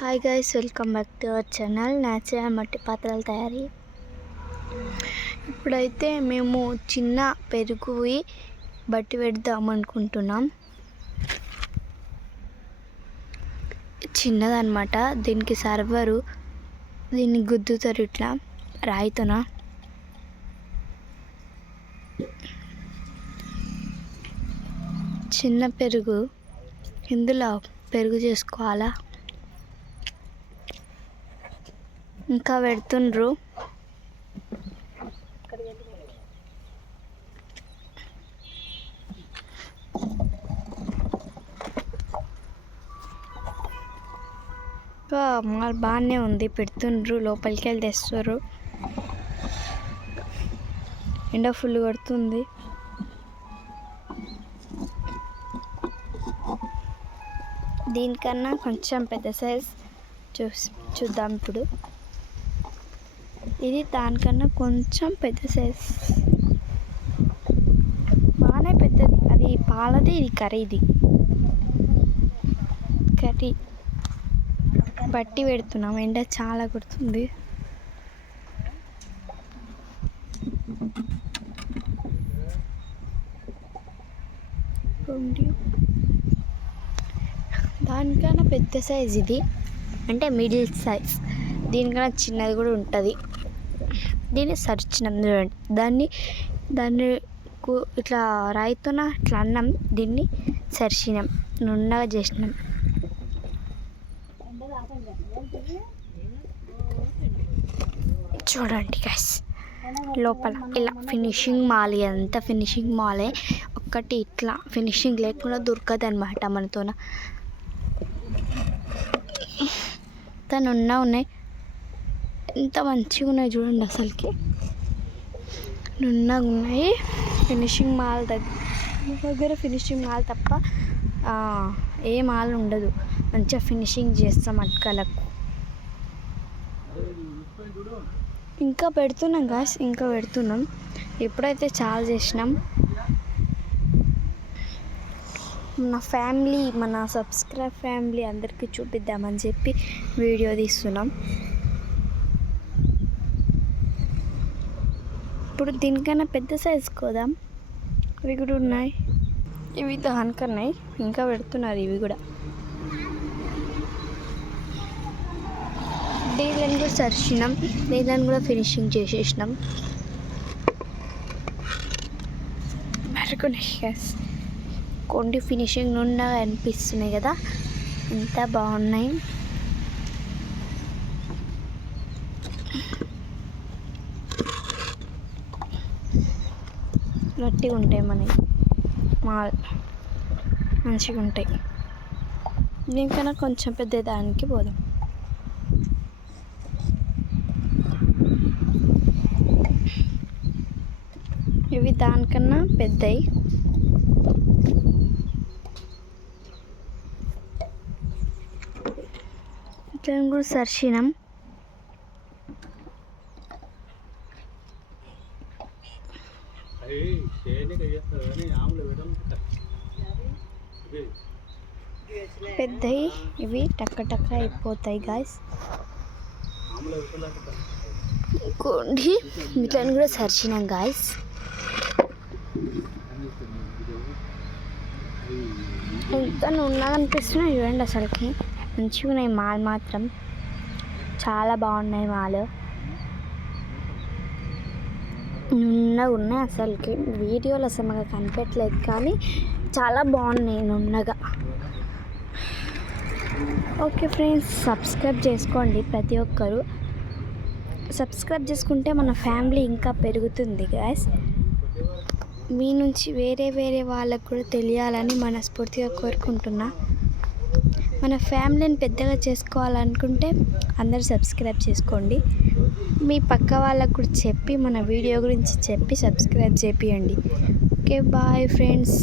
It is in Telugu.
Hi guys welcome back to our channel natural మట్టి పాత్రల తయారీ. ఇప్పుడైతే మేము చిన్న పెరుగువి బట్టి పెడదాం అనుకుంటున్నాం. చిన్నదనమాట దీనికి సర్వరు దీన్ని గుద్దుతారు ఇట్లా రాయితోన? చిన్న పెరుగు. ఇందులో పెరుగు చేసుకోవాలా? ఇంకా పెడుతుండ్రు. మాల్ బాగానే ఉంది పెడుతుండ్రు లోపలికి వెళ్ళి తెస్తారు. ఎండ ఫుల్ కొడుతుంది. దీనికన్నా కొంచెం పెద్ద సైజ్ చూ చూద్దాం ఇప్పుడు. ఇది దానికన్నా కొంచెం పెద్ద సైజ్ బాగానే పెద్దది. అది పాలది ఇది కర్రీది. కర్రీ. బట్టి పెడుతున్నాం. ఎండ చాలా కొడుతుంది. దానికన్నా పెద్ద సైజ్ ఇది. అంటే మిడిల్ సైజ్ దీనికన్నా చిన్నది కూడా ఉంటుంది. దీన్ని సరిచినాం చూడండి. దాన్ని దాన్ని ఇట్లా రాయితోన ఇట్లా అన్నం. దీన్ని సరిచినాం నున్నగా చేసినాం. చూడండి గైస్ లోపల ఇలా ఫినిషింగ్ మాల్ అంతా ఫినిషింగ్ మాలే ఒక్కటి ఇట్లా ఫినిషింగ్ లేకుండా దొరకదు అనమాట మనతోన. తను ఉన్నా ఉన్నాయి. ఎంత మంచిగా ఉన్నాయి చూడండి అసలుకి. నున్నగా ఉన్నాయి ఫినిషింగ్ మాల్ దగ్గర దగ్గర ఫినిషింగ్ మాల్ తప్ప ఏ మాల్ ఉండదు. మంచిగా ఫినిషింగ్ చేస్తాం అట్కలకు. ఇంకా పెడుతున్నాం గాస్ ఇంకా పెడుతున్నాం. ఎప్పుడైతే చాలా చేసినాం. మన ఫ్యామిలీ మన సబ్స్క్రైబ్ ఫ్యామిలీ అందరికీ చూపిద్దామని చెప్పి వీడియో తీస్తున్నాం. ఇప్పుడు దీనికన్నా పెద్ద సైజ్ కోదాం. ఇవి కూడా ఉన్నాయి. ఇవి దానికన్నాయి. ఇంకా పెడుతున్నారు ఇవి కూడా. దీనిని కూడా సరిచినాం. దీనిని కూడా ఫినిషింగ్ చేసేసినాం. కొండి ఫినిషింగ్ నుండగా అనిపిస్తున్నాయి కదా. ఎంత బాగున్నాయి. గట్టిగా ఉంటాయి మనకి మా మంచిగా ఉంటాయి దీనికన్నా కొంచెం పెద్ద దానికి పోదాం. ఇవి దానికన్నా పెద్దవి ఇట్లా కూడా సరిచినాం పెద్దవి ఇవి. టక్క టక్క అయిపోతాయి గాయస్ ఇంకోండి ఇట్లా కూడా సరిచినాం గాయస్ ఎంత నున్నగా అనిపిస్తున్నాయి చూడండి అసలుకి. మంచిగా ఉన్నాయి మాల్ మాత్రం. చాలా బాగున్నాయి మాల్. నున్నగా ఉన్నాయి అసలుకి. వీడియోలు అసలు మాకు కనిపెట్టలేదు కానీ చాలా బాగున్నాయి నున్నగా. ఓకే ఫ్రెండ్స్ సబ్స్క్రైబ్ చేసుకోండి ప్రతి ఒక్కరు. సబ్స్క్రైబ్ చేసుకుంటే మన ఫ్యామిలీ ఇంకా పెరుగుతుంది గాయస్. మీ నుంచి వేరే వేరే వాళ్ళకు కూడా తెలియాలని మనస్ఫూర్తిగా కోరుకుంటున్నా. మన ఫ్యామిలీని పెద్దగా చేసుకోవాలనుకుంటే అందరూ సబ్స్క్రైబ్ చేసుకోండి. మీ పక్క వాళ్ళకు కూడా చెప్పి మన వీడియో గురించి చెప్పి సబ్స్క్రైబ్ చేపియండి. Okay bye friends.